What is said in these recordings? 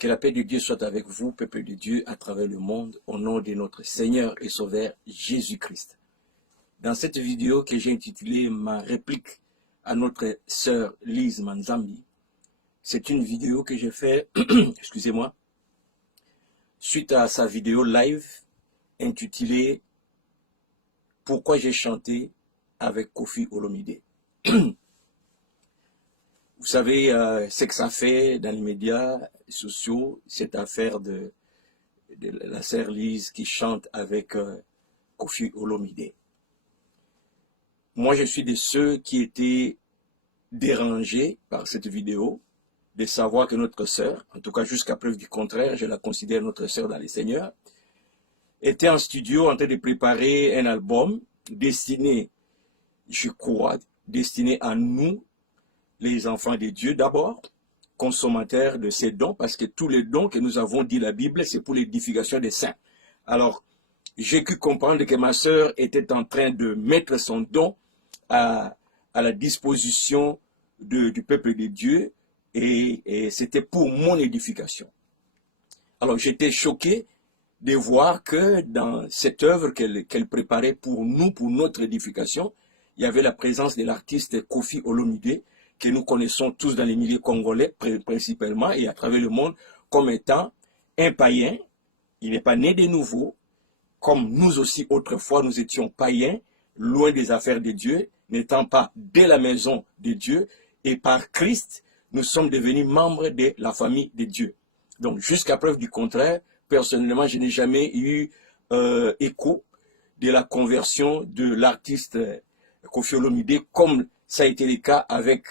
Que la paix de Dieu soit avec vous, peuple de Dieu, à travers le monde, au nom de notre Seigneur et Sauveur Jésus-Christ. Dans cette vidéo que j'ai intitulée « Ma réplique à notre sœur Lise Manzambi », c'est une vidéo que j'ai faite, excusez-moi, suite à sa vidéo live intitulée « Pourquoi j'ai chanté avec Koffi Olomide ». Vous savez ce que ça fait dans les médias sociaux, cette affaire de la sœur Lise qui chante avec Koffi Olomide. Moi, je suis de ceux qui étaient dérangés par cette vidéo, de savoir que notre sœur, en tout cas jusqu'à preuve du contraire, je la considère notre sœur dans les Seigneurs, était en studio en train de préparer un album destiné, je crois, destiné à nous, les enfants de Dieu d'abord, consommateurs de ces dons, parce que tous les dons que nous avons dit la Bible, c'est pour l'édification des saints. Alors, j'ai pu comprendre que ma sœur était en train de mettre son don à la disposition du peuple de Dieu, et c'était pour mon édification. Alors, j'étais choqué de voir que dans cette œuvre qu'elle préparait pour nous, pour notre édification, il y avait la présence de l'artiste Koffi Olomide, que nous connaissons tous dans les milieux congolais principalement et à travers le monde comme étant un païen. Il n'est pas né de nouveau, comme nous aussi autrefois nous étions païens, loin des affaires de Dieu, n'étant pas de la maison de Dieu, et par Christ, nous sommes devenus membres de la famille de Dieu. Donc jusqu'à preuve du contraire, personnellement, je n'ai jamais eu écho de la conversion de l'artiste Koffi Olomide, comme ça a été le cas avec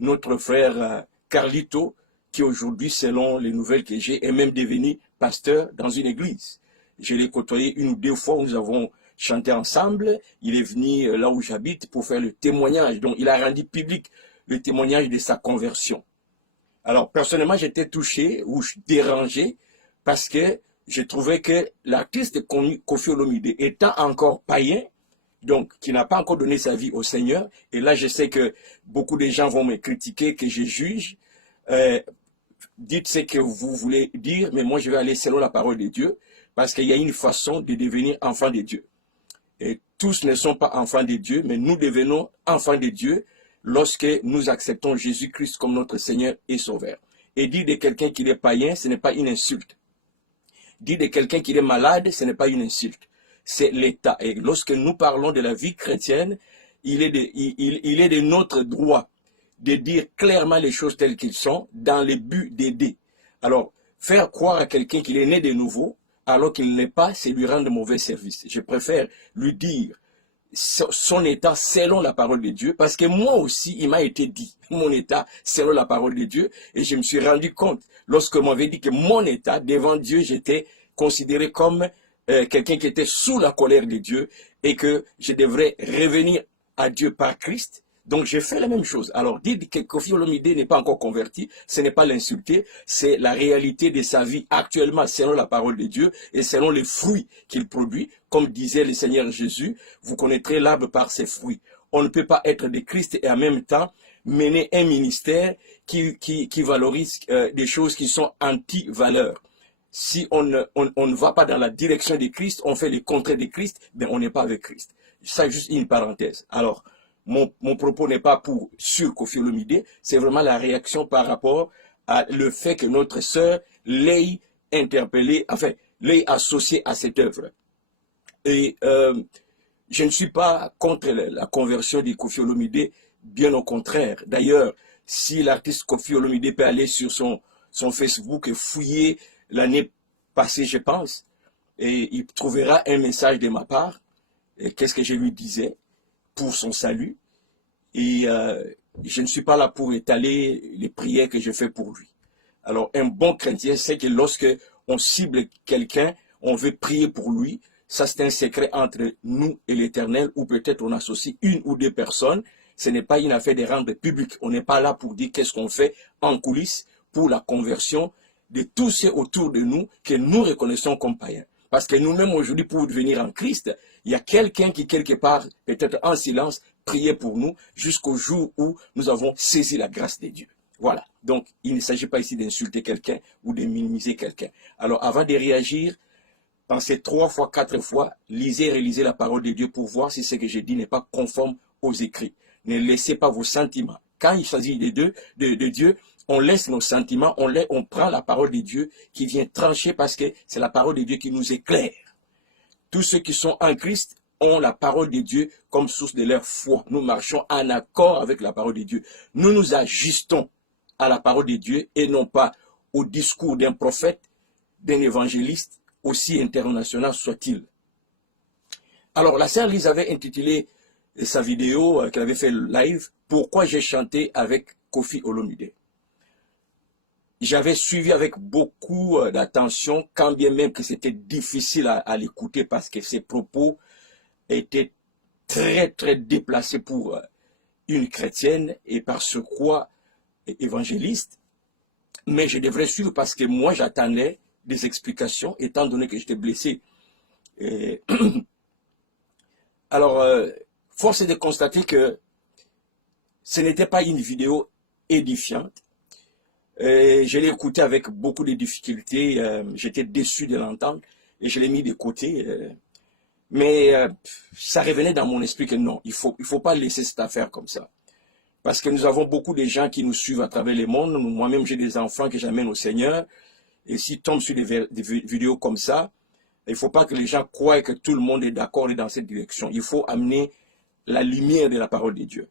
notre frère Carlito, qui aujourd'hui, selon les nouvelles que j'ai, est même devenu pasteur dans une église. Je l'ai côtoyé une ou deux fois où nous avons chanté ensemble. Il est venu là où j'habite pour faire le témoignage. Donc, il a rendu public le témoignage de sa conversion. Alors, personnellement, j'étais touché ou dérangé parce que je trouvais que l'artiste Koffi Olomide, étant encore païen, donc qui n'a pas encore donné sa vie au Seigneur, et là je sais que beaucoup de gens vont me critiquer, que je juge, dites ce que vous voulez dire, mais moi je vais aller selon la parole de Dieu, parce qu'il y a une façon de devenir enfant de Dieu. Et tous ne sont pas enfants de Dieu, mais nous devenons enfants de Dieu lorsque nous acceptons Jésus-Christ comme notre Seigneur et Sauveur. Et dire de quelqu'un qu'il est païen, ce n'est pas une insulte. Dire de quelqu'un qu'il est malade, ce n'est pas une insulte. C'est l'État. Et lorsque nous parlons de la vie chrétienne, il est de notre droit de dire clairement les choses telles qu'elles sont dans le but d'aider. Alors, faire croire à quelqu'un qu'il est né de nouveau, alors qu'il n'est pas, c'est lui rendre mauvais service. Je préfère lui dire son état selon la parole de Dieu, parce que moi aussi, il m'a été dit mon état selon la parole de Dieu, et je me suis rendu compte, lorsque on m'avait dit que mon état, devant Dieu, j'étais considéré comme quelqu'un qui était sous la colère de Dieu et que je devrais revenir à Dieu par Christ. Donc j'ai fait la même chose. Alors dites que Koffi Olomide n'est pas encore converti, ce n'est pas l'insulter, c'est la réalité de sa vie actuellement selon la parole de Dieu et selon les fruits qu'il produit. Comme disait le Seigneur Jésus, vous connaîtrez l'arbre par ses fruits. On ne peut pas être de Christ et en même temps mener un ministère qui valorise des choses qui sont anti-valeurs. Si on ne va pas dans la direction de Christ, on fait le contraire de Christ, ben on n'est pas avec Christ. Ça, juste une parenthèse. Alors, mon propos n'est pas sur Koffi Olomide, c'est vraiment la réaction par rapport à le fait que notre sœur l'ait interpellé, enfin, l'ait associé à cette œuvre. Et je ne suis pas contre la conversion de Koffi Olomide, bien au contraire. D'ailleurs, si l'artiste Koffi Olomide peut aller sur son Facebook et fouiller l'année passée, je pense, et il trouvera un message de ma part, qu'est-ce que je lui disais, pour son salut, et je ne suis pas là pour étaler les prières que je fais pour lui. Alors, un bon chrétien sait que lorsque on cible quelqu'un, on veut prier pour lui, ça c'est un secret entre nous et l'Éternel, ou peut-être on associe une ou deux personnes, ce n'est pas une affaire de rendre public, on n'est pas là pour dire qu'est-ce qu'on fait en coulisses pour la conversion de tous ceux autour de nous que nous reconnaissons comme païens. Parce que nous-mêmes aujourd'hui, pour devenir en Christ, il y a quelqu'un qui, quelque part, peut-être en silence, priait pour nous jusqu'au jour où nous avons saisi la grâce de Dieu. Voilà. Donc, il ne s'agit pas ici d'insulter quelqu'un ou de minimiser quelqu'un. Alors, avant de réagir, pensez 3 fois, 4 fois, lisez et relisez la parole de Dieu pour voir si ce que je dis n'est pas conforme aux écrits. Ne laissez pas vos sentiments. Quand il s'agit de Dieu, on laisse nos sentiments, on prend la parole de Dieu qui vient trancher parce que c'est la parole de Dieu qui nous éclaire. Tous ceux qui sont en Christ ont la parole de Dieu comme source de leur foi. Nous marchons en accord avec la parole de Dieu. Nous nous ajustons à la parole de Dieu et non pas au discours d'un prophète, d'un évangéliste, aussi international soit-il. Alors, la sœur Lise avait intitulé sa vidéo qu'elle avait fait live « Pourquoi j'ai chanté avec Koffi Olomide ». J'avais suivi avec beaucoup d'attention, quand bien même que c'était difficile à l'écouter parce que ses propos étaient très très déplacés pour une chrétienne et par ce quoi évangéliste. Mais je devrais suivre parce que moi j'attendais des explications étant donné que j'étais blessé. Et alors, force est de constater que ce n'était pas une vidéo édifiante. Je l'ai écouté avec beaucoup de difficultés. J'étais déçu de l'entendre et je l'ai mis de côté. Mais ça revenait dans mon esprit que non, il faut pas laisser cette affaire comme ça. Parce que nous avons beaucoup de gens qui nous suivent à travers le monde. Moi-même, j'ai des enfants que j'amène au Seigneur. Et s'ils tombent sur des vidéos comme ça, il ne faut pas que les gens croient que tout le monde est d'accord et dans cette direction. Il faut amener la lumière de la parole de Dieu.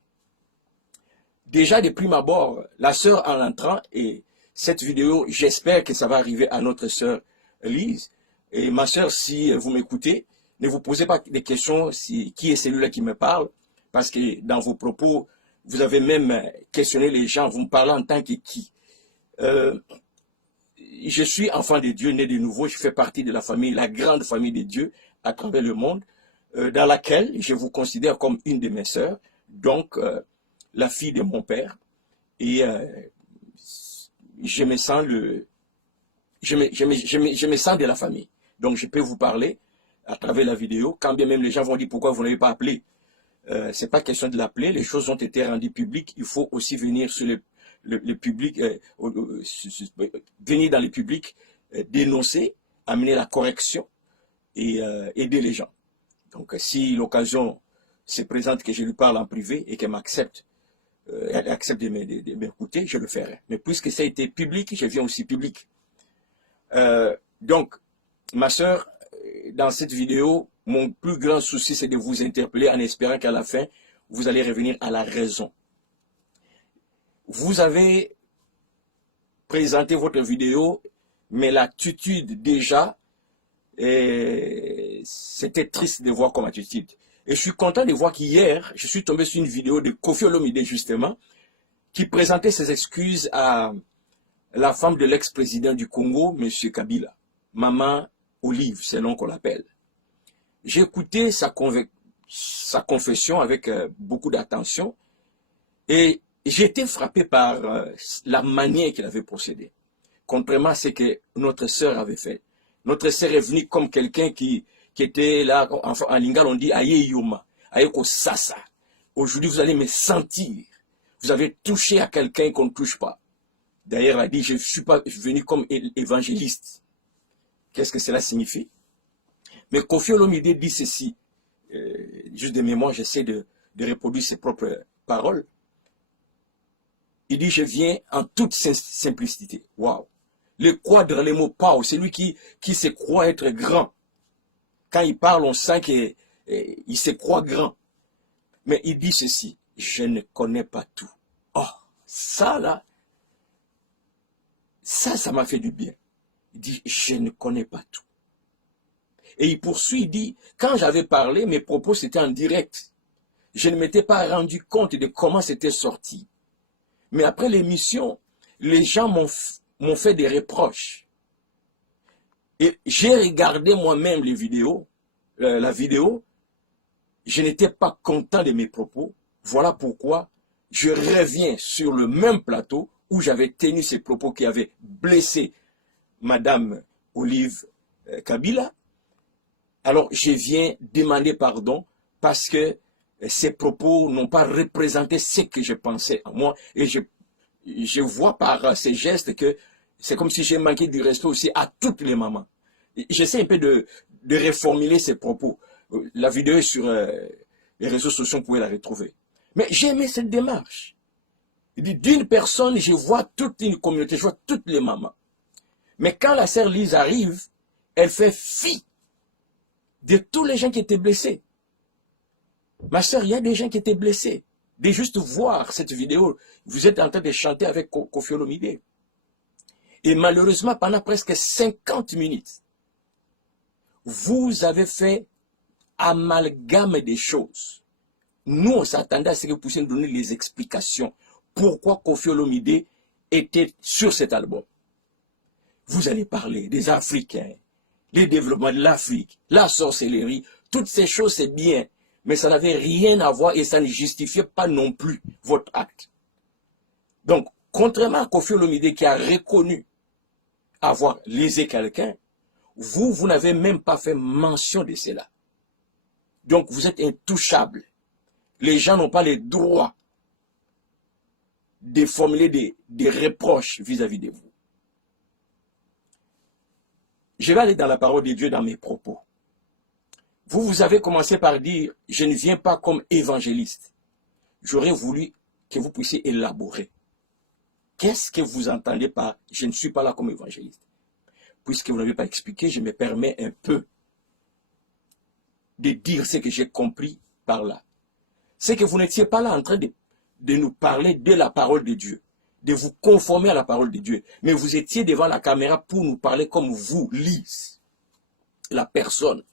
Déjà, de prime abord, la sœur en entrant, et cette vidéo, j'espère que ça va arriver à notre sœur Lise. Et ma sœur, si vous m'écoutez, ne vous posez pas des questions qui est celui-là qui me parle, parce que dans vos propos, vous avez même questionné les gens, vous me parlez en tant que qui. Je suis enfant de Dieu, né de nouveau, je fais partie de la famille, la grande famille de Dieu à travers le monde, dans laquelle je vous considère comme une de mes sœurs, donc la fille de mon père, et je me sens de la famille. Donc je peux vous parler à travers la vidéo, quand bien même les gens vont dire pourquoi vous n'avez pas appelé. Ce n'est pas question de l'appeler, les choses ont été rendues publiques, il faut aussi venir sur le public, venir dans le public, dénoncer, amener la correction et aider les gens. Donc si l'occasion se présente que je lui parle en privé et qu'elle m'accepte, elle accepte de m'écouter, je le ferai. Mais puisque ça a été public, je viens aussi public. Donc, ma soeur, dans cette vidéo, mon plus grand souci, c'est de vous interpeller en espérant qu'à la fin, vous allez revenir à la raison. Vous avez présenté votre vidéo, mais l'attitude déjà, c'était triste de voir comme attitude. Et je suis content de voir qu'hier, je suis tombé sur une vidéo de Koffi Olomide, justement, qui présentait ses excuses à la femme de l'ex-président du Congo, M. Kabila, Maman Olive, c'est le nom qu'on l'appelle. J'ai écouté sa confession avec beaucoup d'attention et j'ai été frappé par la manière qu'il avait procédé. Contrairement à ce que notre sœur avait fait. Notre sœur est venue comme quelqu'un qui était là, en lingala on dit Aye Yoma, Ayeko Sasa. Aujourd'hui vous allez me sentir. Vous avez touché à quelqu'un qu'on ne touche pas. D'ailleurs, elle a dit, je ne suis pas venu comme évangéliste. Qu'est-ce que cela signifie? Mais Koffi Olomide dit ceci. Juste de mémoire, j'essaie de reproduire ses propres paroles. Il dit, je viens en toute simplicité. Waouh! Le quadre, les mots pao, c'est lui qui se croit être grand. Quand il parle, on sent qu'il se croit grand. Mais il dit ceci, je ne connais pas tout. Oh, ça là, ça m'a fait du bien. Il dit, je ne connais pas tout. Et il poursuit, il dit, quand j'avais parlé, mes propos c'était en direct. Je ne m'étais pas rendu compte de comment c'était sorti. Mais après l'émission, les gens m'ont fait des reproches. Et j'ai regardé moi-même les vidéos, la vidéo. Je n'étais pas content de mes propos. Voilà pourquoi je reviens sur le même plateau où j'avais tenu ces propos qui avaient blessé Madame Olive Kabila. Alors je viens demander pardon parce que ces propos n'ont pas représenté ce que je pensais en moi et je vois par ces gestes que c'est comme si j'ai manqué du respect aussi à toutes les mamans. J'essaie un peu de reformuler ces propos. La vidéo est sur les réseaux sociaux, vous pouvez la retrouver. Mais j'ai aimé cette démarche. D'une personne, je vois toute une communauté, je vois toutes les mamans. Mais quand la sœur Lise arrive, elle fait fi de tous les gens qui étaient blessés. Ma sœur, il y a des gens qui étaient blessés. De juste voir cette vidéo, vous êtes en train de chanter avec Koffi Olomide. Et malheureusement, pendant presque 50 minutes, vous avez fait amalgame des choses. Nous, on s'attendait à ce que vous puissiez nous donner les explications. Pourquoi Koffi Olomide était sur cet album. Vous allez parler des Africains, les développements de l'Afrique, la sorcellerie, toutes ces choses, c'est bien. Mais ça n'avait rien à voir et ça ne justifiait pas non plus votre acte. Donc, contrairement à Koffi Olomide qui a reconnu avoir lésé quelqu'un, vous n'avez même pas fait mention de cela. Donc, vous êtes intouchable. Les gens n'ont pas le droit de formuler des reproches vis-à-vis de vous. Je vais aller dans la parole de Dieu dans mes propos. Vous avez commencé par dire, je ne viens pas comme évangéliste. J'aurais voulu que vous puissiez élaborer. Qu'est-ce que vous entendez par, je ne suis pas là comme évangéliste? Puisque vous n'avez pas expliqué, je me permets un peu de dire ce que j'ai compris par là. C'est que vous n'étiez pas là en train de nous parler de la parole de Dieu, de vous conformer à la parole de Dieu. Mais vous étiez devant la caméra pour nous parler comme vous, Lise, la personne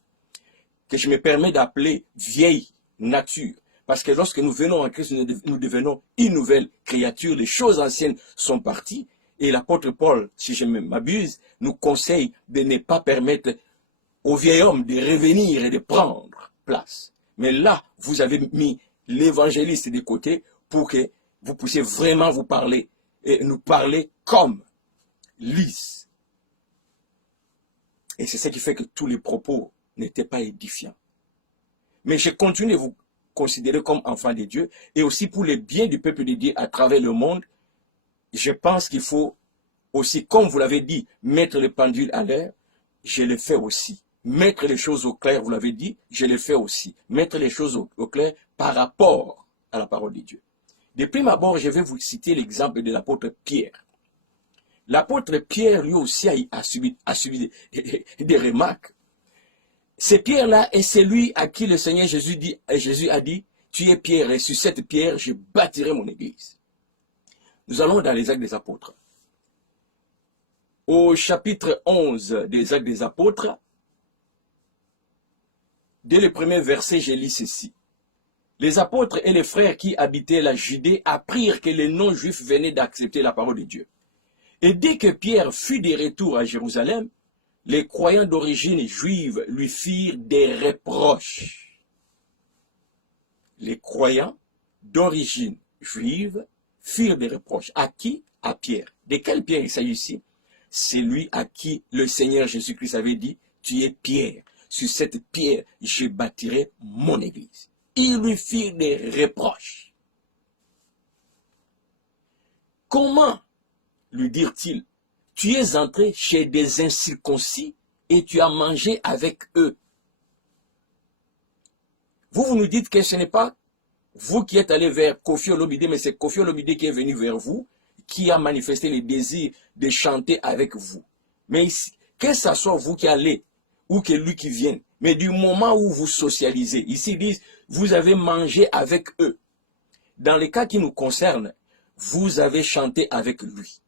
que je me permets d'appeler vieille nature. Parce que lorsque nous venons en Christ, nous devenons une nouvelle créature. Les choses anciennes sont parties. Et l'apôtre Paul, si je ne m'abuse, nous conseille de ne pas permettre au vieil homme de revenir et de prendre place. Mais là, vous avez mis l'évangéliste de côté pour que vous puissiez vraiment vous parler et nous parler comme Lise. Et c'est ce qui fait que tous les propos n'étaient pas édifiants. Mais je continue de vous considérer comme enfant de Dieu et aussi pour le bien du peuple de Dieu à travers le monde. Je pense qu'il faut aussi, comme vous l'avez dit, mettre le pendule à l'heure. Je le fais aussi. Mettre les choses au clair, vous l'avez dit, je le fais aussi. Mettre les choses au clair par rapport à la parole de Dieu. De prime abord, je vais vous citer l'exemple de l'apôtre Pierre. L'apôtre Pierre, lui aussi, a subi des remarques. C'est Pierre-là et c'est lui à qui le Seigneur Jésus a dit, tu es Pierre et sur cette pierre, je bâtirai mon église. Nous allons dans les Actes des Apôtres. Au chapitre 11 des Actes des Apôtres, dès le premier verset, je lis ceci. Les apôtres et les frères qui habitaient la Judée apprirent que les non-juifs venaient d'accepter la parole de Dieu. Et dès que Pierre fut de retour à Jérusalem, les croyants d'origine juive lui firent des reproches. Les croyants d'origine juive firent des reproches. À qui? À Pierre. De quel Pierre il s'agit ici? C'est lui à qui le Seigneur Jésus-Christ avait dit, tu es Pierre. Sur cette pierre, je bâtirai mon église. Ils lui firent des reproches. Comment lui dirent-ils? Tu es entré chez des incirconcis et tu as mangé avec eux. Vous nous dites que ce n'est pas vous qui êtes allé vers Koffi Olomide, mais c'est Koffi Olomide qui est venu vers vous, qui a manifesté le désir de chanter avec vous. Mais que ce soit vous qui allez ou que lui qui vienne, mais du moment où vous socialisez, ici ils disent, vous avez mangé avec eux. Dans les cas qui nous concernent, vous avez chanté avec lui.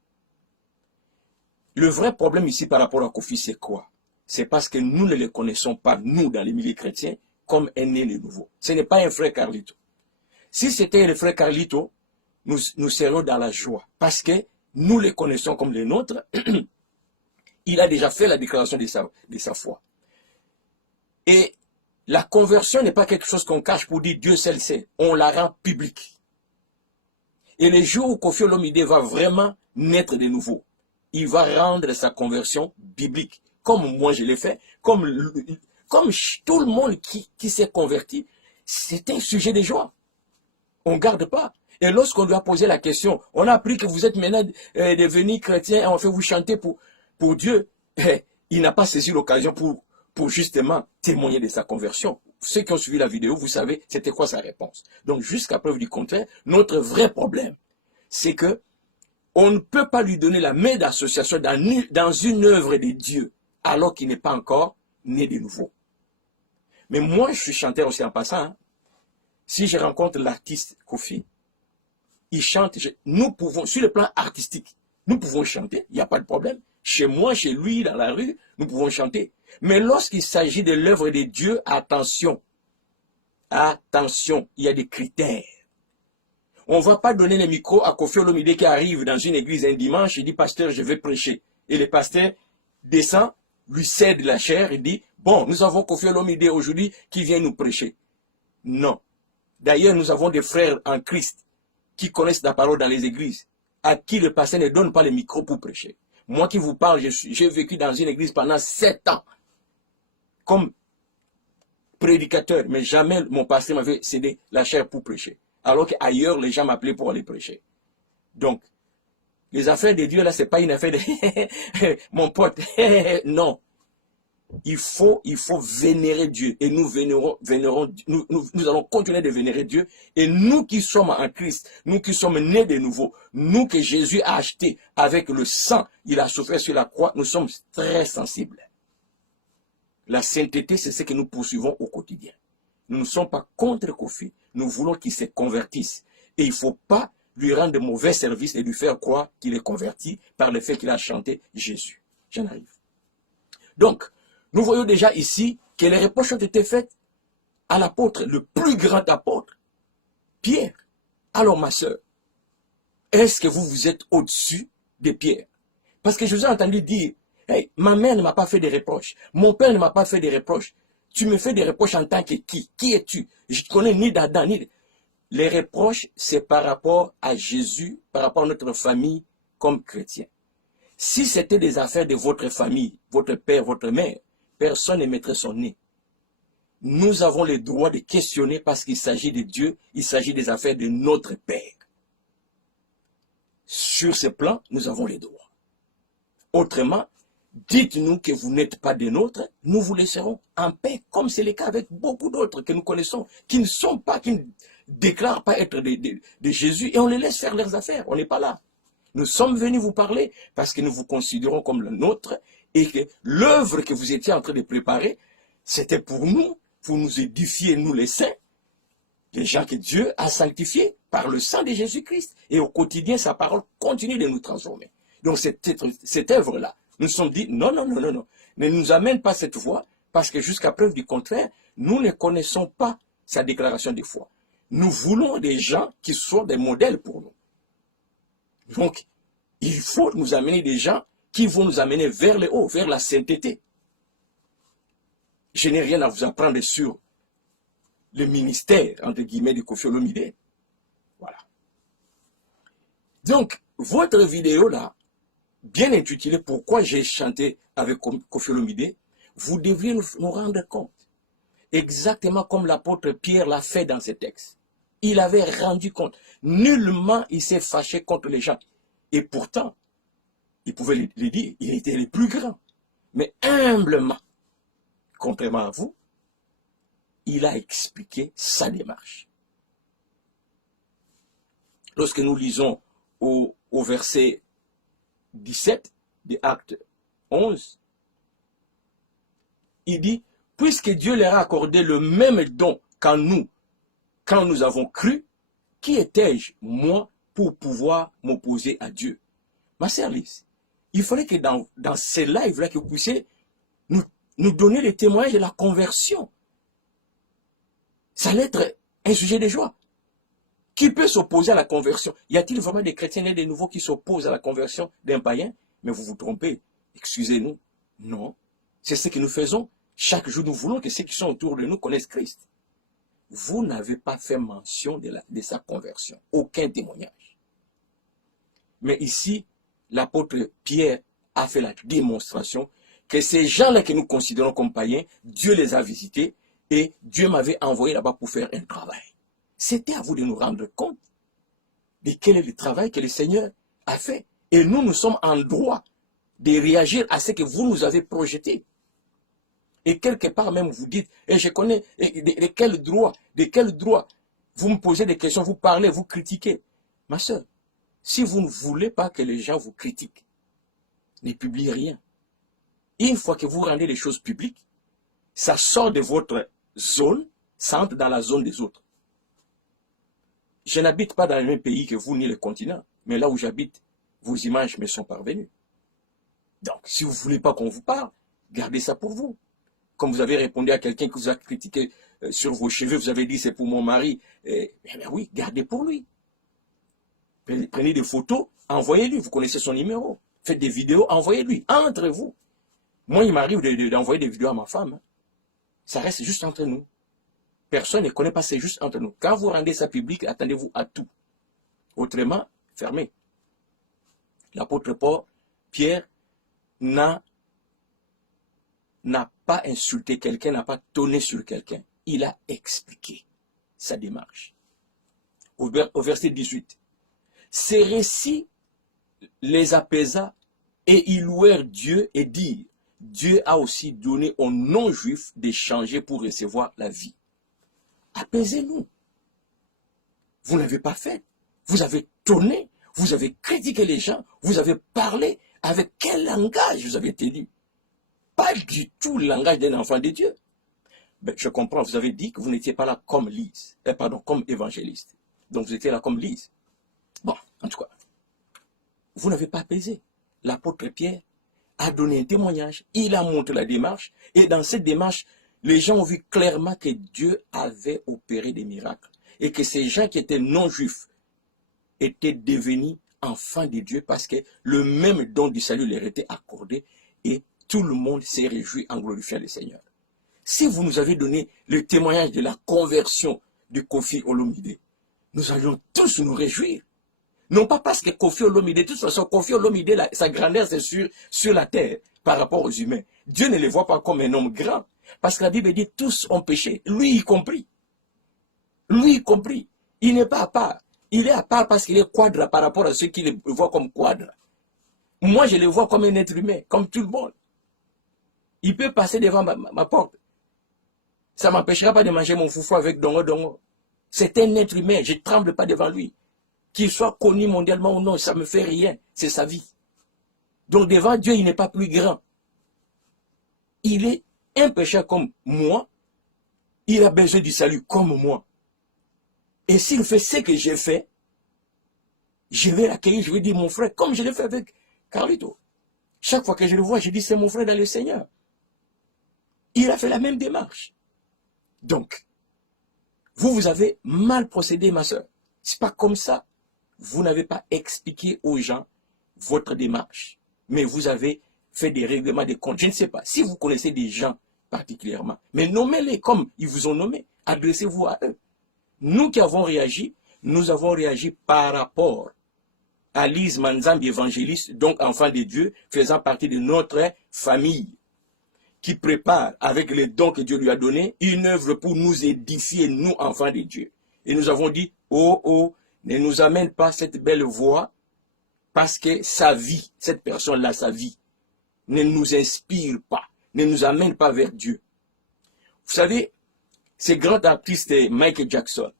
Le vrai problème ici par rapport à Koffi, c'est quoi? C'est parce que nous ne le connaissons pas, nous, dans les milieux chrétiens, comme un né le nouveau. Ce n'est pas un frère Carlito. Si c'était le frère Carlito, nous serions dans la joie. Parce que nous le connaissons comme les nôtres. Il a déjà fait la déclaration de sa foi. Et la conversion n'est pas quelque chose qu'on cache pour dire Dieu seul sait. On la rend publique. Et le jour où Koffi Olomide va vraiment naître de nouveau, il va rendre sa conversion biblique. Comme moi je l'ai fait, comme tout le monde qui s'est converti, c'est un sujet de joie. On ne garde pas. Et lorsqu'on lui a posé la question, on a appris que vous êtes maintenant devenus chrétiens et on fait vous chanter pour Dieu. Il n'a pas saisi l'occasion pour justement témoigner de sa conversion. Ceux qui ont suivi la vidéo, vous savez, c'était quoi sa réponse. Donc, jusqu'à preuve du contraire, notre vrai problème, c'est que on ne peut pas lui donner la main d'association dans une œuvre de Dieu, alors qu'il n'est pas encore né de nouveau. Mais moi, je suis chanteur aussi en passant. Hein. Si je rencontre l'artiste Kofi, il chante, nous pouvons, sur le plan artistique, nous pouvons chanter, il n'y a pas de problème. Chez moi, chez lui, dans la rue, nous pouvons chanter. Mais lorsqu'il s'agit de l'œuvre de Dieu, attention, attention, il y a des critères. On ne va pas donner le micro à Kofi Olomide qui arrive dans une église un dimanche et dit, pasteur, je vais prêcher. Et le pasteur descend, lui cède la chair et dit, bon, nous avons Kofi Olomide aujourd'hui qui vient nous prêcher. Non. D'ailleurs, nous avons des frères en Christ qui connaissent la parole dans les églises, à qui le pasteur ne donne pas le micro pour prêcher. Moi qui vous parle, j'ai vécu dans une église pendant 7 ans comme prédicateur, mais jamais mon pasteur m'avait cédé la chair pour prêcher. Alors qu'ailleurs, les gens m'appelaient pour aller prêcher. Donc, les affaires de Dieu, là, ce n'est pas une affaire de mon pote. Non. Il faut vénérer Dieu. Et nous nous allons continuer de vénérer Dieu. Et nous qui sommes en Christ, nous qui sommes nés de nouveau, nous que Jésus a acheté avec le sang, il a souffert sur la croix, nous sommes très sensibles. La sainteté, c'est ce que nous poursuivons au quotidien. Nous ne sommes pas contre Kofi. Nous voulons qu'il se convertisse. Et il ne faut pas lui rendre de mauvais services et lui faire croire qu'il est converti par le fait qu'il a chanté Jésus. J'en arrive. Donc, nous voyons déjà ici que les reproches ont été faites à l'apôtre, le plus grand apôtre, Pierre. Alors, ma sœur, est-ce que vous êtes au-dessus de Pierre? Parce que je vous ai entendu dire, hey, ma mère ne m'a pas fait des reproches, mon père ne m'a pas fait des reproches. Tu me fais des reproches en tant que qui? Qui es-tu? Je ne connais ni d'Adam, ni... Les reproches, c'est par rapport à Jésus, par rapport à notre famille comme chrétien. Si c'était des affaires de votre famille, votre père, votre mère, personne ne mettrait son nez. Nous avons le droit de questionner parce qu'il s'agit de Dieu, il s'agit des affaires de notre Père. Sur ce plan, nous avons les droits. Autrement, dites-nous que vous n'êtes pas des nôtres, nous vous laisserons en paix, comme c'est le cas avec beaucoup d'autres que nous connaissons, qui ne déclarent pas être de Jésus, et on les laisse faire leurs affaires, on n'est pas là. Nous sommes venus vous parler parce que nous vous considérons comme le nôtre, et que l'œuvre que vous étiez en train de préparer, c'était pour nous édifier, nous les saints, les gens que Dieu a sanctifiés par le sang de Jésus-Christ. Et au quotidien, sa parole continue de nous transformer. Donc cette œuvre-là, nous nous sommes dit, non, ne nous amène pas cette voie, parce que jusqu'à preuve du contraire, nous ne connaissons pas sa déclaration de foi. Nous voulons des gens qui soient des modèles pour nous. Donc, il faut nous amener des gens qui vont nous amener vers le haut, vers la sainteté. Je n'ai rien à vous apprendre sur le ministère, entre guillemets, de Kofi Olomide. Voilà. Donc, votre vidéo là, bien intitulée « Pourquoi j'ai chanté avec Kofi Olomide », vous devriez nous rendre compte. Exactement comme l'apôtre Pierre l'a fait dans ce texte. Il avait rendu compte. Nullement il s'est fâché contre les gens. Et pourtant, il pouvait le dire, il était le plus grand. Mais humblement, contrairement à vous, il a expliqué sa démarche. Lorsque nous lisons au verset 17 de Actes 11, il dit, « Puisque Dieu leur a accordé le même don qu'en nous, quand nous avons cru, qui étais-je, moi, pour pouvoir m'opposer à Dieu ?» Ma sœur Lise, il fallait que dans ces lives-là, que vous puissiez nous donner les témoignages de la conversion. Ça allait être un sujet de joie. Qui peut s'opposer à la conversion? Y a-t-il vraiment des chrétiens nés de nouveau qui s'opposent à la conversion d'un païen? Mais vous vous trompez. Excusez-nous. Non. C'est ce que nous faisons. Chaque jour, nous voulons que ceux qui sont autour de nous connaissent Christ. Vous n'avez pas fait mention de sa conversion. Aucun témoignage. Mais ici, l'apôtre Pierre a fait la démonstration que ces gens-là que nous considérons comme païens, Dieu les a visités et Dieu m'avait envoyé là-bas pour faire un travail. C'était à vous de nous rendre compte de quel est le travail que le Seigneur a fait. Et nous, nous sommes en droit de réagir à ce que vous nous avez projeté. Et quelque part même, vous dites, et je connais, de quel droit vous me posez des questions, vous parlez, vous critiquez. Ma soeur, si vous ne voulez pas que les gens vous critiquent, ne publiez rien. Et une fois que vous rendez les choses publiques, ça sort de votre zone, ça entre dans la zone des autres. Je n'habite pas dans le même pays que vous, ni le continent, mais là où j'habite, vos images me sont parvenues. Donc, si vous ne voulez pas qu'on vous parle, gardez ça pour vous. Comme vous avez répondu à quelqu'un qui vous a critiqué sur vos cheveux, vous avez dit c'est pour mon mari, eh bien oui, gardez pour lui. Prenez des photos, envoyez-lui, vous connaissez son numéro. Faites des vidéos, envoyez-lui, entre vous. Moi, il m'arrive d'envoyer des vidéos à ma femme. Ça reste juste entre nous. Personne ne connaît pas, c'est juste entre nous. Quand vous rendez ça public, attendez-vous à tout. Autrement, fermez. L'apôtre Pierre n'a pas insulté quelqu'un, n'a pas tonné sur quelqu'un. Il a expliqué sa démarche. Au verset 18. Ces récits les apaisa et ils louèrent Dieu et dirent, Dieu a aussi donné aux non-juifs d'échanger pour recevoir la vie. Apaisez-nous. Vous n'avez pas fait. Vous avez tonné, vous avez critiqué les gens, vous avez parlé. Avec quel langage vous avez tenu? Pas du tout le langage d'un enfant de Dieu. Ben, je comprends, vous avez dit que vous n'étiez pas là comme Lise, comme évangéliste. Donc vous étiez là comme Lise. Bon, en tout cas, vous n'avez pas apaisé. L'apôtre Pierre a donné un témoignage, il a montré la démarche, et dans cette démarche, les gens ont vu clairement que Dieu avait opéré des miracles, et que ces gens qui étaient non-juifs étaient devenus enfants de Dieu, parce que le même don du salut leur était accordé, et tout le monde s'est réjoui en glorifiant le Seigneur. Si vous nous avez donné le témoignage de la conversion de Kofi Olomide, nous allions tous nous réjouir. Non pas parce que Kofi Olomide, de toute façon, Kofi Olomide, sa grandeur, c'est sur la terre par rapport aux humains. Dieu ne les voit pas comme un homme grand. Parce que la Bible dit tous ont péché, lui y compris. Lui y compris. Il n'est pas à part. Il est à part parce qu'il est quadre par rapport à ceux qui le voient comme quadre. Moi, je le vois comme un être humain, comme tout le monde. Il peut passer devant ma porte. Ça ne m'empêchera pas de manger mon foufou avec Dongo Dongo. C'est un être humain, je ne tremble pas devant lui. Qu'il soit connu mondialement ou non, ça ne me fait rien, c'est sa vie. Donc devant Dieu, il n'est pas plus grand. Il est un pécheur comme moi, il a besoin du salut comme moi. Et s'il fait ce que j'ai fait, je vais l'accueillir, je vais dire mon frère, comme je l'ai fait avec Carlito. Chaque fois que je le vois, je dis c'est mon frère dans le Seigneur. Il a fait la même démarche. Donc, vous avez mal procédé, ma soeur. C'est pas comme ça. Vous n'avez pas expliqué aux gens votre démarche, mais vous avez fait des règlements de compte. Je ne sais pas si vous connaissez des gens particulièrement, mais nommez-les comme ils vous ont nommé. Adressez-vous à eux. Nous qui avons réagi, nous avons réagi par rapport à Lise Manzambi, évangéliste, donc enfant de Dieu, faisant partie de notre famille, qui prépare avec les dons que Dieu lui a donnés une œuvre pour nous édifier, nous, enfants de Dieu. Et nous avons dit, oh, ne nous amène pas cette belle voie, parce que sa vie, cette personne-là, sa vie, ne nous inspire pas, ne nous amène pas vers Dieu. Vous savez, ce grand artiste Michael Jackson,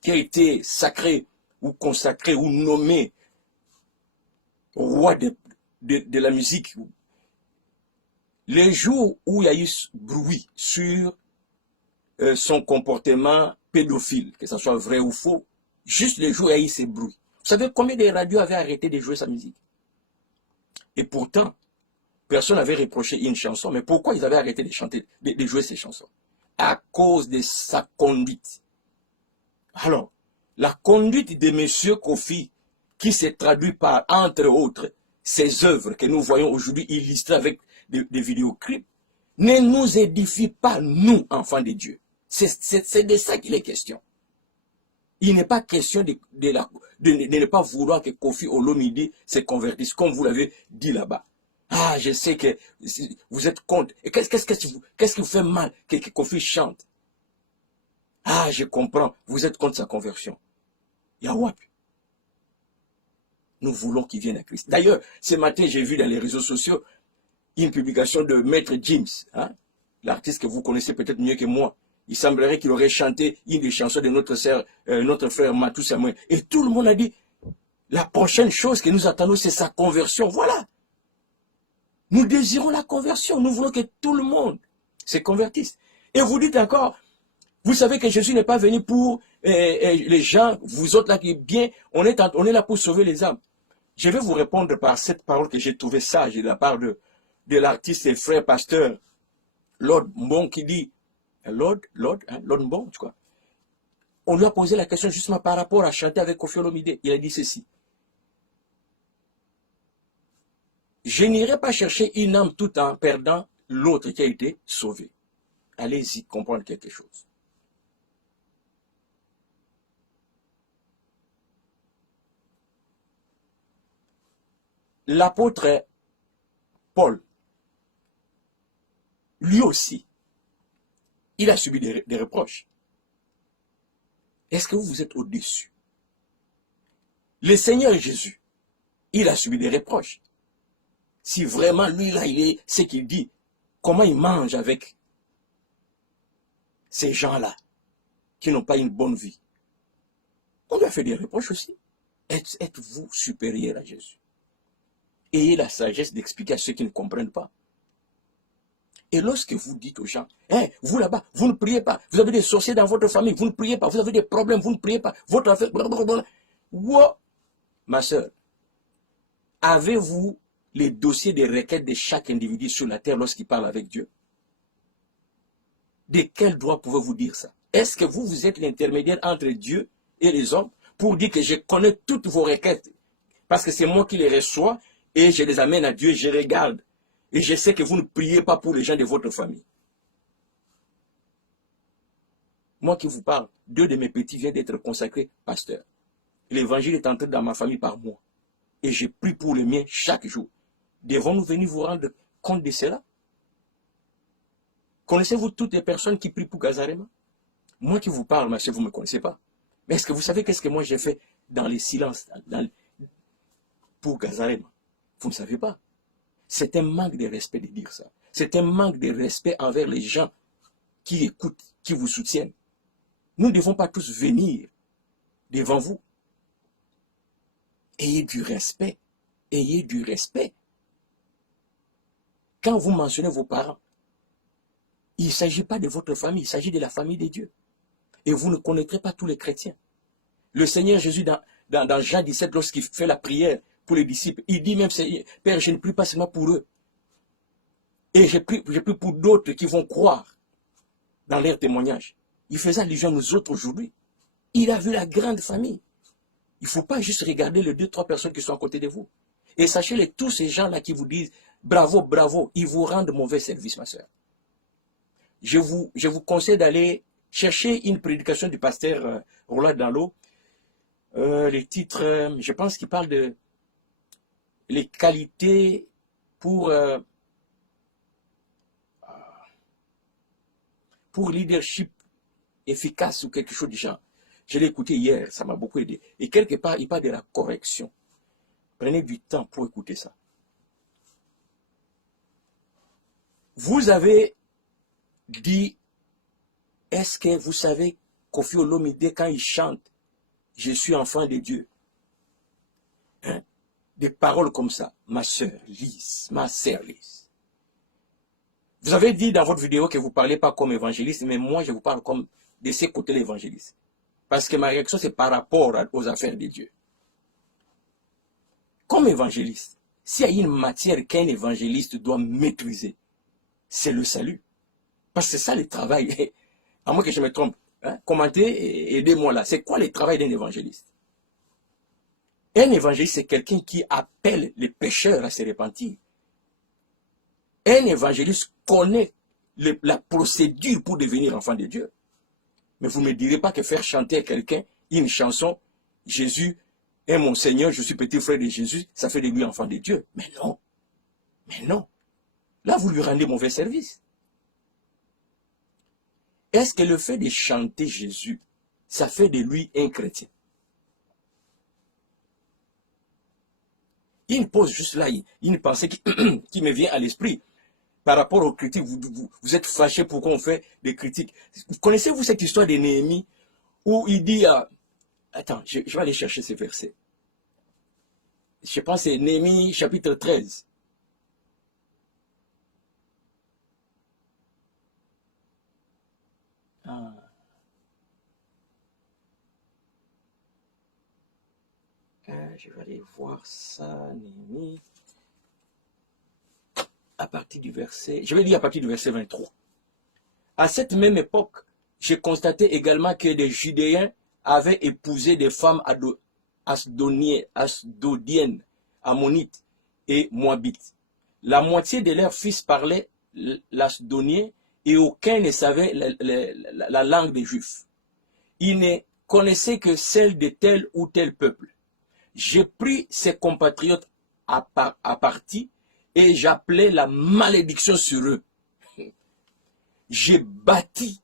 qui a été sacré ou consacré ou nommé roi de la musique, les jours où il y a eu bruit sur son comportement pédophile, que ce soit vrai ou faux, juste les jours où il y a eu ces bruits. Vous savez combien de radios avaient arrêté de jouer sa musique? Et pourtant, personne n'avait reproché une chanson. Mais pourquoi ils avaient arrêté de chanter, de jouer ces chansons? À cause de sa conduite. Alors, la conduite de M. Kofi, qui se traduit par, entre autres, ces œuvres que nous voyons aujourd'hui illustrées avec des vidéoclips, ne nous édifie pas, nous, enfants de Dieu. C'est de ça qu'il est question. Il n'est pas question de ne pas vouloir que Kofi Olomide se convertisse, comme vous l'avez dit là-bas. Ah, je sais que vous êtes contre. Et qu'est-ce qui vous fait mal que Kofi chante? Ah, je comprends, vous êtes contre sa conversion. Yawap. Nous voulons qu'il vienne à Christ. D'ailleurs, ce matin, j'ai vu dans les réseaux sociaux une publication de Maître James, hein, l'artiste que vous connaissez peut-être mieux que moi. Il semblerait qu'il aurait chanté une des chansons de notre sœur, notre frère Matou Samuel. Et tout le monde a dit, la prochaine chose que nous attendons, c'est sa conversion. Voilà. Nous désirons la conversion. Nous voulons que tout le monde se convertisse. Et vous dites encore, vous savez que Jésus n'est pas venu pour les gens, vous autres là qui est bien, on est là pour sauver les âmes. Je vais vous répondre par cette parole que j'ai trouvée sage de la part de l'artiste et frère pasteur Lord Mbong qui dit, Lord Mbong, tu vois. On lui a posé la question justement par rapport à chanter avec Koffi Olomide. Il a dit ceci. Je n'irai pas chercher une âme tout en perdant l'autre qui a été sauvé. Allez-y comprendre quelque chose. L'apôtre Paul, lui aussi, il a subi des reproches. Est-ce que vous êtes au-dessus? Le Seigneur Jésus, il a subi des reproches. Si vraiment lui là, il est ce qu'il dit, comment il mange avec ces gens-là qui n'ont pas une bonne vie? On lui a fait des reproches aussi. Êtes-vous supérieur à Jésus? Ayez la sagesse d'expliquer à ceux qui ne comprennent pas. Et lorsque vous dites aux gens, hey, vous là-bas, vous ne priez pas, vous avez des sorciers dans votre famille, vous ne priez pas, vous avez des problèmes, vous ne priez pas, votre affaire, blablabla. Wow. Ma soeur, avez-vous les dossiers des requêtes de chaque individu sur la terre lorsqu'il parle avec Dieu? De quel droit pouvez-vous dire ça? Est-ce que vous êtes l'intermédiaire entre Dieu et les hommes pour dire que je connais toutes vos requêtes? Parce que c'est moi qui les reçois et je les amène à Dieu, je regarde. Et je sais que vous ne priez pas pour les gens de votre famille. Moi qui vous parle, 2 de mes petits viennent d'être consacrés pasteurs. L'évangile est entré dans ma famille par moi. Et je prie pour les miens chaque jour. Devons-nous venir vous rendre compte de cela? Connaissez-vous toutes les personnes qui prient pour Gazarema? Moi qui vous parle, ma chère, vous ne me connaissez pas. Mais est-ce que vous savez qu'est-ce que moi j'ai fait dans les silences pour Gazarema? Vous ne savez pas. C'est un manque de respect de dire ça. C'est un manque de respect envers les gens qui écoutent, qui vous soutiennent. Nous ne devons pas tous venir devant vous. Ayez du respect. Ayez du respect. Quand vous mentionnez vos parents, il ne s'agit pas de votre famille, il s'agit de la famille de Dieu. Et vous ne connaîtrez pas tous les chrétiens. Le Seigneur Jésus, dans Jean 17, lorsqu'il fait la prière pour les disciples, il dit même, Père, je ne prie pas seulement pour eux. Et je prie pour d'autres qui vont croire dans leur témoignage. Il faisait allusion à nous autres aujourd'hui. Il a vu la grande famille. Il ne faut pas juste regarder les 2-3 personnes qui sont à côté de vous. Et sachez-les, tous ces gens-là qui vous disent bravo, bravo, ils vous rendent mauvais service, ma soeur. Je vous conseille d'aller chercher une prédication du pasteur Roland Dallot. Les titres, je pense qu'il parle de les qualités pour leadership efficace ou quelque chose du genre. Je l'ai écouté hier, ça m'a beaucoup aidé. Et quelque part, il parle de la correction. Prenez du temps pour écouter ça. Vous avez dit, est-ce que vous savez Koffi Olomide, quand il chante, je suis enfant de Dieu, hein? Des paroles comme ça, ma soeur Lise, ma sœur Lise. Vous avez dit dans votre vidéo que vous ne parlez pas comme évangéliste, mais moi je vous parle comme de ces côtés l'évangéliste. Parce que ma réaction c'est par rapport aux affaires de Dieu. Comme évangéliste, s'il y a une matière qu'un évangéliste doit maîtriser, c'est le salut. Parce que c'est ça le travail. À moins que je me trompe. Hein? Commentez et aidez-moi là. C'est quoi le travail d'un évangéliste? Un évangéliste, c'est quelqu'un qui appelle les pécheurs à se repentir. Un évangéliste connaît la procédure pour devenir enfant de Dieu. Mais vous ne me direz pas que faire chanter à quelqu'un une chanson, Jésus est mon Seigneur, je suis petit frère de Jésus, ça fait de lui enfant de Dieu. Mais non. Mais non. Là, vous lui rendez mauvais service. Est-ce que le fait de chanter Jésus, ça fait de lui un chrétien? Il y a une pause juste là, il y a une pensée qui me vient à l'esprit. Par rapport aux critiques, vous êtes fâchés pourquoi on fait des critiques. Connaissez-vous cette histoire de Néhémie où il dit... attends, je vais aller chercher ces versets. Je pense que c'est Néhémie chapitre 13. Je vais aller voir ça, Néhémie. À partir du verset... Je vais lire à partir du verset 23. À cette même époque, j'ai constaté également que les Judéens avaient épousé des femmes asdodiennes, ammonites et moabites. La moitié de leurs fils parlaient l'asdonien et aucun ne savait la langue des Juifs. Ils ne connaissaient que celle de tel ou tel peuple. J'ai pris ces compatriotes à partie et j'appelais la malédiction sur eux. J'ai bâti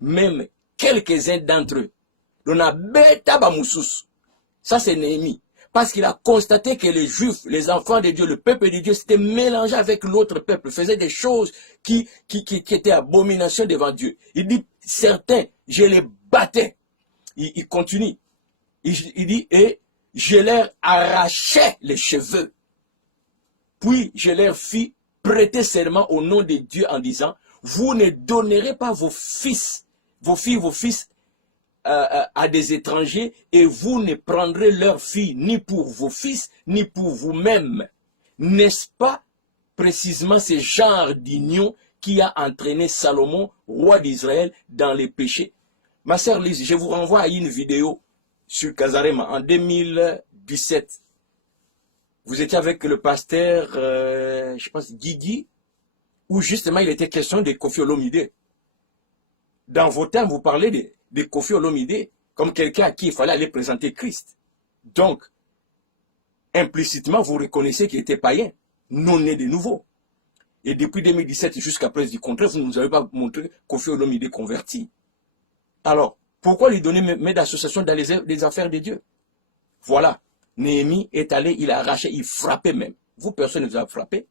même quelques-uns d'entre eux. Ça c'est Néhémie. Parce qu'il a constaté que les Juifs, les enfants de Dieu, le peuple de Dieu, s'étaient mélangés avec l'autre peuple, faisaient des choses qui étaient abomination devant Dieu. Il dit, certains, je les battais. Il continue. Il dit, et je leur arrachais les cheveux. Puis je leur fis prêter serment au nom de Dieu en disant, vous ne donnerez pas vos fils, vos fils à des étrangers, et vous ne prendrez leurs filles ni pour vos fils, ni pour vous-même. N'est-ce pas précisément ce genre d'union qui a entraîné Salomon, roi d'Israël, dans les péchés? Ma sœur Lise, je vous renvoie à une vidéo sur Kazarema en 2017. Vous étiez avec le pasteur, je pense, Guigui, où justement il était question de Kofi Olomide. Dans vos termes, vous parlez de Kofi Olomide comme quelqu'un à qui il fallait aller présenter Christ. Donc, implicitement, vous reconnaissez qu'il était païen, non né de nouveau. Et depuis 2017 jusqu'à preuve du contraire, vous ne nous avez pas montré Kofi Olomide converti. Alors, pourquoi lui donner main d'association dans les affaires de Dieu? Voilà. Néhémie est allé, il a arraché, il frappait même. Vous, personne ne vous a frappé.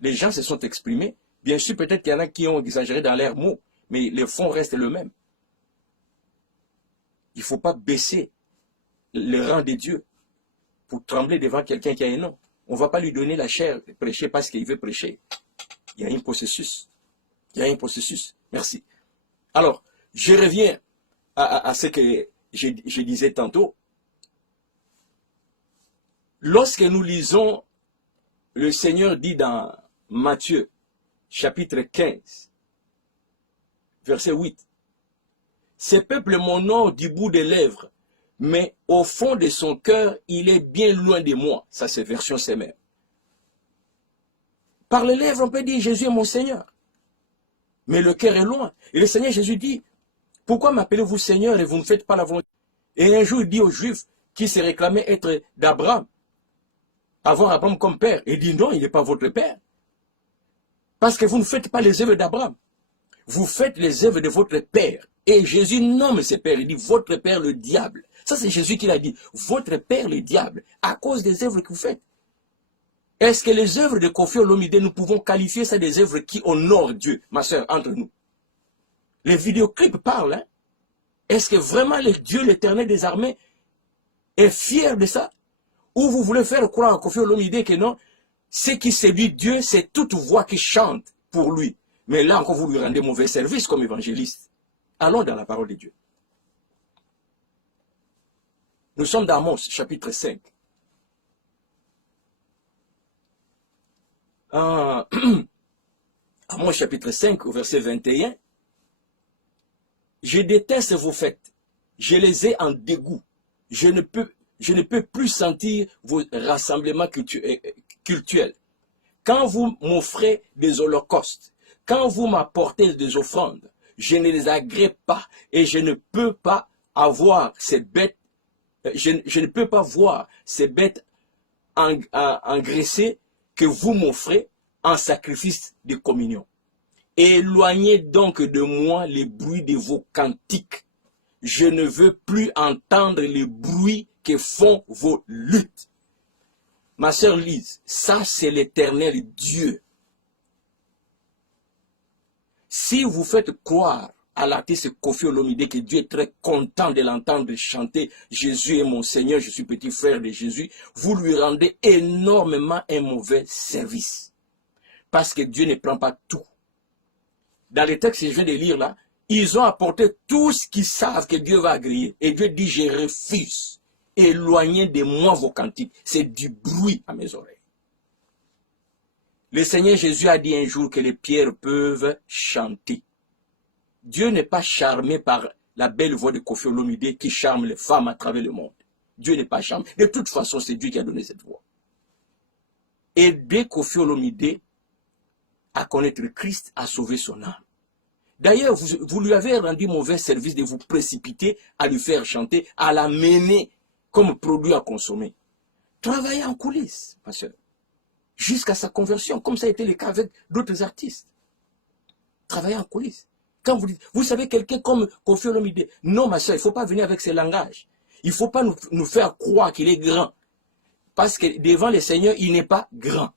Les gens se sont exprimés. Bien sûr, peut-être qu'il y en a qui ont exagéré dans leurs mots, mais le fond reste le même. Il ne faut pas baisser le rang de Dieu pour trembler devant quelqu'un qui a un nom. On ne va pas lui donner la chair de prêcher parce qu'il veut prêcher. Il y a un processus. Il y a un processus. Merci. Alors, je reviens à ce que je disais tantôt. Lorsque nous lisons, le Seigneur dit dans Matthieu, chapitre 15, verset 8, « Ce peuple m'honore du bout des lèvres, mais au fond de son cœur, il est bien loin de moi. » Ça, c'est version CMR. Par les lèvres, on peut dire, Jésus est mon Seigneur. Mais le cœur est loin. Et le Seigneur Jésus dit, « Pourquoi m'appelez-vous Seigneur et vous ne faites pas la volonté ?» Et un jour, il dit aux Juifs qui se réclamaient être d'Abraham, avoir Abraham comme père. Il dit, non, il n'est pas votre père. Parce que vous ne faites pas les œuvres d'Abraham. Vous faites les œuvres de votre père. Et Jésus nomme ses pères. Il dit, votre père le diable. Ça, c'est Jésus qui l'a dit. Votre père le diable. À cause des œuvres que vous faites. Est-ce que les œuvres de Kofi Olomide, nous pouvons qualifier ça des œuvres qui honorent Dieu, ma soeur, entre nous? Les vidéoclips parlent. Hein? Est-ce que vraiment le Dieu, l'Éternel des armées, est fier de ça? Ou vous voulez faire croire à Kofi Olomide que non, ce qui séduit Dieu, c'est toute voix qui chante pour lui. Mais là encore, vous lui rendez mauvais service comme évangéliste. Allons dans la parole de Dieu. Nous sommes dans Amos, chapitre 5. Amos, chapitre 5, au verset 21. « Je déteste vos fêtes. Je les ai en dégoût. Je ne peux plus sentir vos rassemblements cultuels. Quand vous m'offrez des holocaustes, quand vous m'apportez des offrandes, je ne les agrée pas et je ne peux pas avoir ces bêtes, je ne peux pas voir ces bêtes engraissées que vous m'offrez en sacrifice de communion. Éloignez donc de moi les bruits de vos cantiques. Je ne veux plus entendre les bruits que font vos luttes. » Ma sœur Lise, ça c'est l'éternel Dieu. Si vous faites croire à l'artiste Koffi Olomide que Dieu est très content de l'entendre chanter « Jésus est mon Seigneur, je suis petit frère de Jésus », vous lui rendez énormément un mauvais service. Parce que Dieu ne prend pas tout. Dans les textes que je viens de lire là, ils ont apporté tout ce qu'ils savent que Dieu va agréer. Et Dieu dit « Je refuse. Éloignez de moi vos cantiques. C'est du bruit à mes oreilles. » Le Seigneur Jésus a dit un jour que les pierres peuvent chanter. Dieu n'est pas charmé par la belle voix de Koffi Olomide qui charme les femmes à travers le monde. Dieu n'est pas charmé. De toute façon, c'est Dieu qui a donné cette voix. Aider Koffi Olomide à connaître Christ, à sauver son âme. D'ailleurs, vous lui avez rendu mauvais service de vous précipiter à lui faire chanter, à la mener comme produit à consommer. Travaillez en coulisses, ma soeur, jusqu'à sa conversion, comme ça a été le cas avec d'autres artistes. Travaillez en coulisses. Quand vous dites, vous savez, quelqu'un comme Koffi Olomide, non, ma soeur, il ne faut pas venir avec ces langages. Il ne faut pas nous faire croire qu'il est grand. Parce que devant le Seigneur, il n'est pas grand.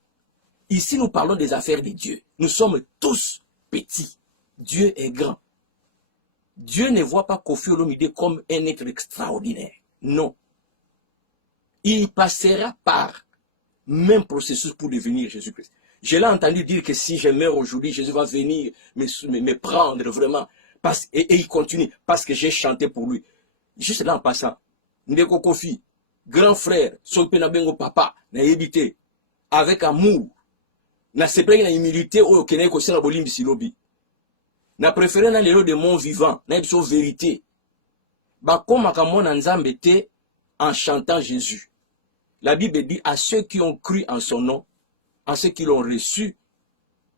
Ici, nous parlons des affaires de Dieu. Nous sommes tous petits. Dieu est grand. Dieu ne voit pas Koffi Olomide comme un être extraordinaire. Non. Il passera par même processus pour devenir Jésus-Christ. Je l'ai entendu dire que si je meurs aujourd'hui, Jésus va venir me prendre vraiment. Et il continue, parce que j'ai chanté pour lui. Juste là en passant, Ndeko Koffi, grand frère, son penabengo papa, n'a évité, avec amour, n'a séparé na humilité, au Kenya ko sera bolimbi silobi. N'a préféré na lelo de mon vivant, n'a une vérité. Ba koma kamona nzambe te en chantant Jésus. La Bible dit à ceux qui ont cru en son nom, à ceux qui l'ont reçu,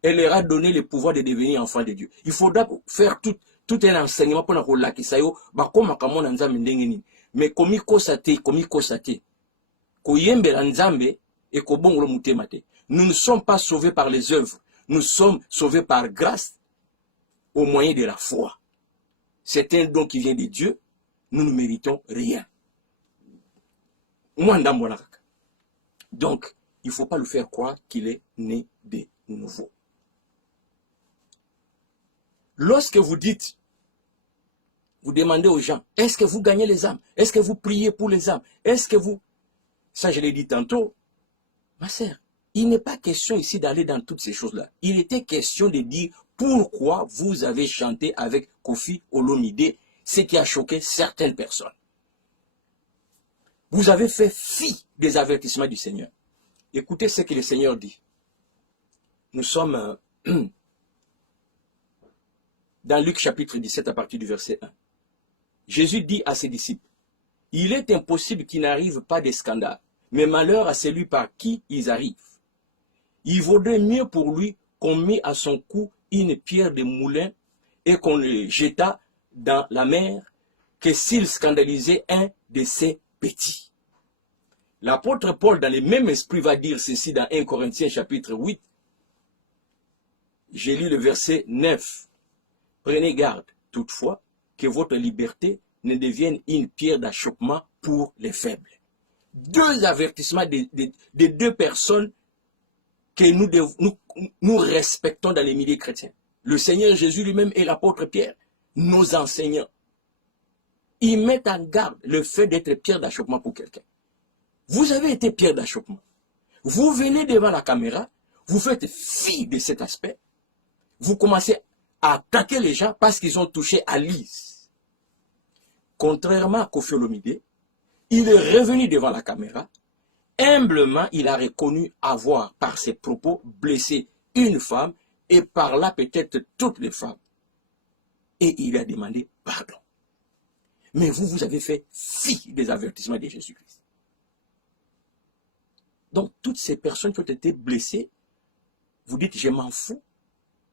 elle leur a donné le pouvoir de devenir enfants de Dieu. Il faudra faire tout un enseignement pour nous la kisayo, ba koma kamona nzambe ndengeni. Mais komi kosate, koyembe la nzambe et kobongolo mutema te. Nous ne sommes pas sauvés par les œuvres, nous sommes sauvés par grâce au moyen de la foi. C'est un don qui vient de Dieu, nous ne méritons rien. Donc, il ne faut pas lui faire croire qu'il est né de nouveau. Lorsque vous dites, vous demandez aux gens, est-ce que vous gagnez les âmes? Est-ce que vous priez pour les âmes? Est-ce que vous... Ça, je l'ai dit tantôt. Ma sœur, il n'est pas question ici d'aller dans toutes ces choses-là. Il était question de dire pourquoi vous avez chanté avec Koffi Olomide, ce qui a choqué certaines personnes. Vous avez fait fi des avertissements du Seigneur. Écoutez ce que le Seigneur dit. Nous sommes dans Luc chapitre 17 à partir du verset 1. Jésus dit à ses disciples, « Il est impossible qu'il n'arrive pas de scandale, mais malheur à celui par qui ils arrivent. Il vaudrait mieux pour lui qu'on mit à son cou une pierre de moulin et qu'on le jeta dans la mer que s'il scandalisait un de ses petits. » L'apôtre Paul, dans le même esprit, va dire ceci dans 1 Corinthiens chapitre 8. J'ai lu le verset 9. « Prenez garde, toutefois, que votre liberté ne devienne une pierre d'achoppement pour les faibles. » Deux avertissements de deux personnes que nous respectons dans les milieux chrétiens. Le Seigneur Jésus lui-même et l'apôtre Pierre, nos enseignants. Ils mettent en garde le fait d'être pierre d'achoppement pour quelqu'un. Vous avez été pierre d'achoppement. Vous venez devant la caméra, vous faites fi de cet aspect, vous commencez à attaquer les gens parce qu'ils ont touché à Lise. Contrairement à Koffi Olomide, il est revenu devant la caméra. Humblement, il a reconnu avoir, par ses propos, blessé une femme et par là peut-être toutes les femmes. Et il a demandé pardon. Mais vous avez fait fi des avertissements de Jésus-Christ. Donc, toutes ces personnes qui ont été blessées, vous dites, je m'en fous.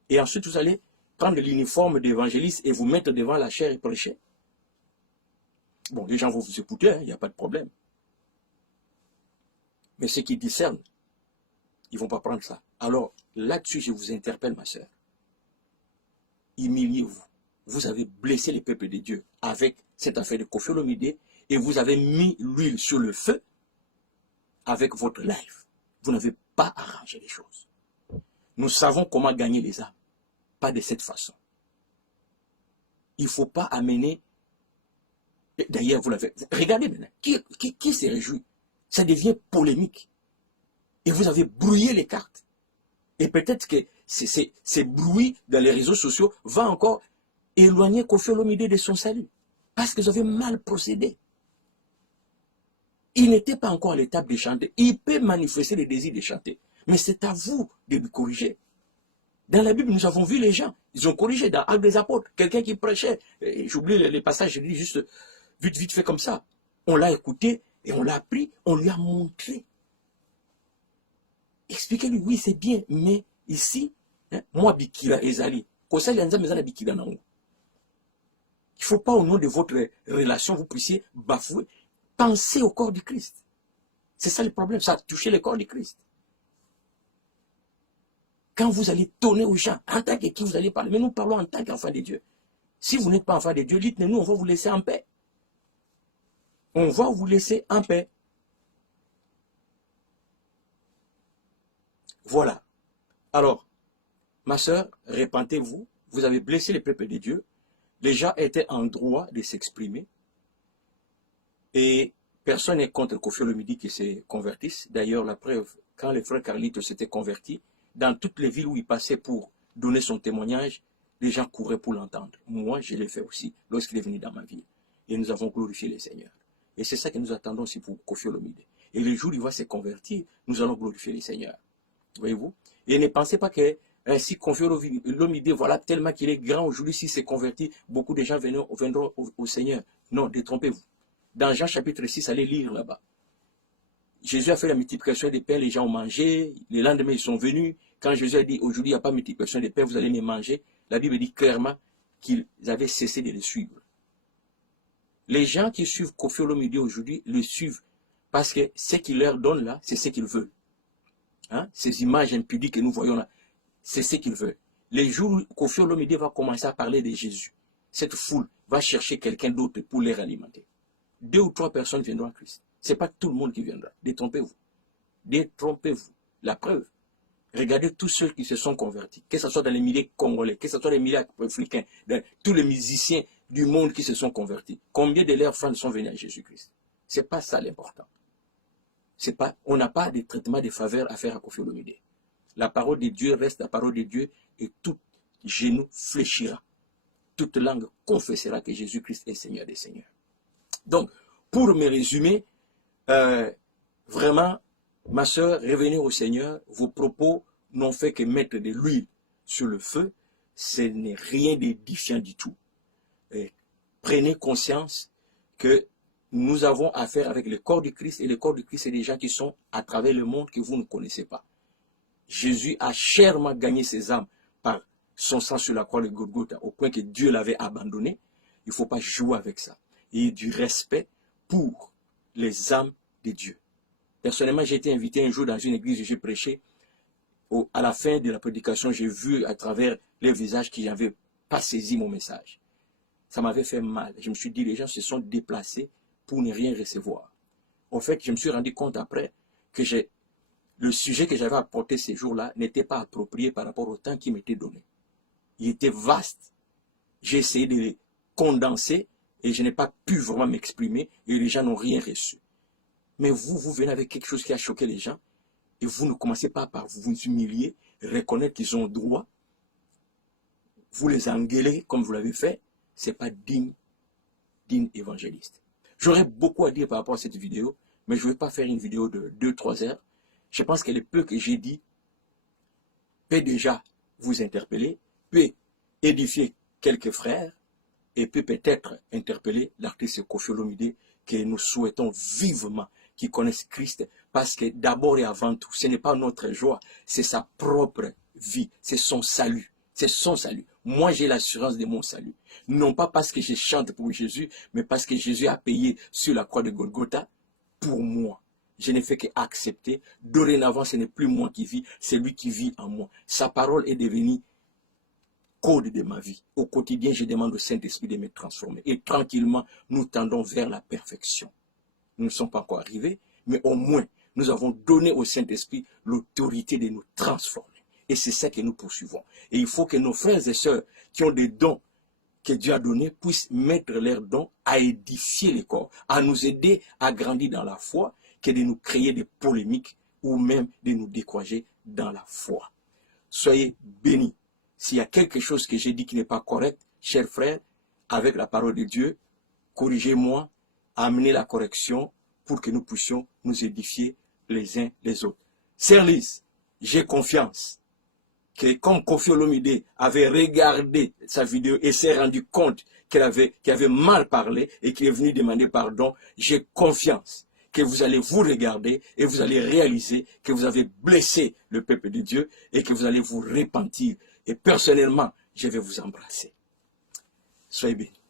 Et ensuite, vous allez prendre l'uniforme d'évangéliste et vous mettre devant la chair et prêcher. Bon, les gens vont vous écouter, il n'y a pas de problème. Mais ceux qui discernent, ils ne vont pas prendre ça. Alors, là-dessus, je vous interpelle, ma soeur. Humiliez-vous. Vous avez blessé les peuples de Dieu avec cette affaire de Koffi Olomide et vous avez mis l'huile sur le feu avec votre life. vous n'avez pas arrangé les choses. Nous savons comment gagner les âmes, pas de cette façon. Il ne faut pas amener... D'ailleurs, vous l'avez... Regardez maintenant, qui se réjouit? Ça devient polémique. Et vous avez brouillé les cartes. Et peut-être que ces bruits dans les réseaux sociaux va encore éloigner Koffi Olomide de son salut. Parce que vous avez mal procédé. Il n'était pas encore à l'étape de chanter. Il peut manifester le désir de chanter. Mais c'est à vous de le corriger. Dans la Bible, nous avons vu les gens. Ils ont corrigé dans Actes des Apôtres. Quelqu'un qui prêchait. J'oublie les passages, je dis juste vite fait comme ça. On l'a écouté et on l'a appris. On lui a montré. Expliquez-lui, oui, c'est bien. Mais ici, moi, Bikira Ezali. Il ne faut pas, au nom de votre relation, vous puissiez bafouer. Pensez au corps du Christ. C'est ça le problème. Ça a touché le corps du Christ. Quand vous allez tourner aux gens, en tant que qui vous allez parler, mais nous parlons en tant qu'enfant de Dieu. Si vous n'êtes pas enfant de Dieu, dites-nous, on va vous laisser en paix. On va vous laisser en paix. Voilà. Alors, ma soeur, repentez-vous. Vous avez blessé le peuple de Dieu. Les gens étaient en droit de s'exprimer. Et personne n'est contre Koffi Olomide qui se convertisse. D'ailleurs, la preuve, quand le frère Carlito s'était converti, dans toutes les villes où il passait pour donner son témoignage, les gens couraient pour l'entendre. Moi, je l'ai fait aussi lorsqu'il est venu dans ma ville. Et nous avons glorifié le Seigneur. Et c'est ça que nous attendons aussi pour Koffi Olomide. Et le jour où il va se convertir, nous allons glorifier le Seigneur. Voyez-vous? Et ne pensez pas que si Koffi Olomide, voilà, tellement qu'il est grand aujourd'hui, s'il s'est converti, beaucoup de gens viendront au Seigneur. Non, détrompez-vous. Dans Jean chapitre 6, allez lire là-bas. Jésus a fait la multiplication des pains, les gens ont mangé, les lendemains ils sont venus. Quand Jésus a dit, aujourd'hui il n'y a pas de multiplication des pains, vous allez les manger, la Bible dit clairement qu'ils avaient cessé de les suivre. Les gens qui suivent Koffi Olomide aujourd'hui le suivent parce que ce qu'il leur donne là, c'est ce qu'ils veulent. Hein? Ces images impudiques que nous voyons là, c'est ce qu'ils veulent. Les jours où Koffi Olomide va commencer à parler de Jésus, cette foule va chercher quelqu'un d'autre pour les alimenter. 2 ou 3 personnes viendront à Christ. Ce n'est pas tout le monde qui viendra. Détrompez-vous. Détrompez-vous. La preuve. Regardez tous ceux qui se sont convertis. Que ce soit dans les milliers congolais, que ce soit dans les milliers africains, dans tous les musiciens du monde qui se sont convertis. Combien de leurs fans sont venus à Jésus-Christ? Ce n'est pas ça l'important. On n'a pas de traitement de faveur à faire à Koffi Olomide. La parole de Dieu reste la parole de Dieu et tout genou fléchira. Toute langue confessera que Jésus-Christ est Seigneur des Seigneurs. Donc, pour me résumer, vraiment, ma soeur, revenez au Seigneur. Vos propos n'ont fait que mettre de l'huile sur le feu. Ce n'est rien d'édifiant du tout. Prenez conscience que nous avons affaire avec le corps du Christ. Et le corps du Christ, c'est des gens qui sont à travers le monde que vous ne connaissez pas. Jésus a chèrement gagné ses âmes par son sang sur la croix de Golgotha, au point que Dieu l'avait abandonné. Il ne faut pas jouer avec ça. Et du respect pour les âmes de Dieu. Personnellement, j'ai été invité un jour dans une église où j'ai prêché. À la fin de la prédication, j'ai vu à travers les visages qui n'avaient pas saisi mon message. Ça m'avait fait mal. Je me suis dit, les gens se sont déplacés pour ne rien recevoir. En fait, je me suis rendu compte après que le sujet que j'avais apporté ces jours-là n'était pas approprié par rapport au temps qui m'était donné. Il était vaste. J'ai essayé de le condenser et je n'ai pas pu vraiment m'exprimer et les gens n'ont rien reçu. Mais vous venez avec quelque chose qui a choqué les gens et vous ne commencez pas par vous humilier, reconnaître qu'ils ont droit. Vous les engueulez comme vous l'avez fait. Ce n'est pas digne évangéliste. J'aurais beaucoup à dire par rapport à cette vidéo, mais je ne vais pas faire une vidéo de 2-3 heures. Je pense que le peu que j'ai dit peut déjà vous interpeller, peut édifier quelques frères, et peut peut-être interpeller l'artiste Koffi Olomide que nous souhaitons vivement qu'il connaisse Christ, parce que d'abord et avant tout, ce n'est pas notre joie, c'est sa propre vie, c'est son salut, c'est son salut. Moi, j'ai l'assurance de mon salut. Non pas parce que je chante pour Jésus, mais parce que Jésus a payé sur la croix de Golgotha pour moi. Je n'ai fait qu'accepter. Dorénavant, ce n'est plus moi qui vis, c'est lui qui vit en moi. Sa parole est devenue code de ma vie. Au quotidien, je demande au Saint-Esprit de me transformer. Et tranquillement, nous tendons vers la perfection. Nous ne sommes pas encore arrivés, mais au moins, nous avons donné au Saint-Esprit l'autorité de nous transformer. Et c'est ça que nous poursuivons. Et il faut que nos frères et sœurs qui ont des dons que Dieu a donnés puissent mettre leurs dons à édifier les corps, à nous aider à grandir dans la foi, que de nous créer des polémiques ou même de nous décourager dans la foi. Soyez bénis. S'il y a quelque chose que j'ai dit qui n'est pas correct, chers frères, avec la parole de Dieu, corrigez-moi, amenez la correction pour que nous puissions nous édifier les uns les autres. Sœur Lise, j'ai confiance que comme Kofi Olomide avait regardé sa vidéo et s'est rendu compte qu'il avait mal parlé et qu'il est venu demander pardon, j'ai confiance que vous allez vous regarder et vous allez réaliser que vous avez blessé le peuple de Dieu et que vous allez vous repentir. Et personnellement, je vais vous embrasser. Soyez bénis.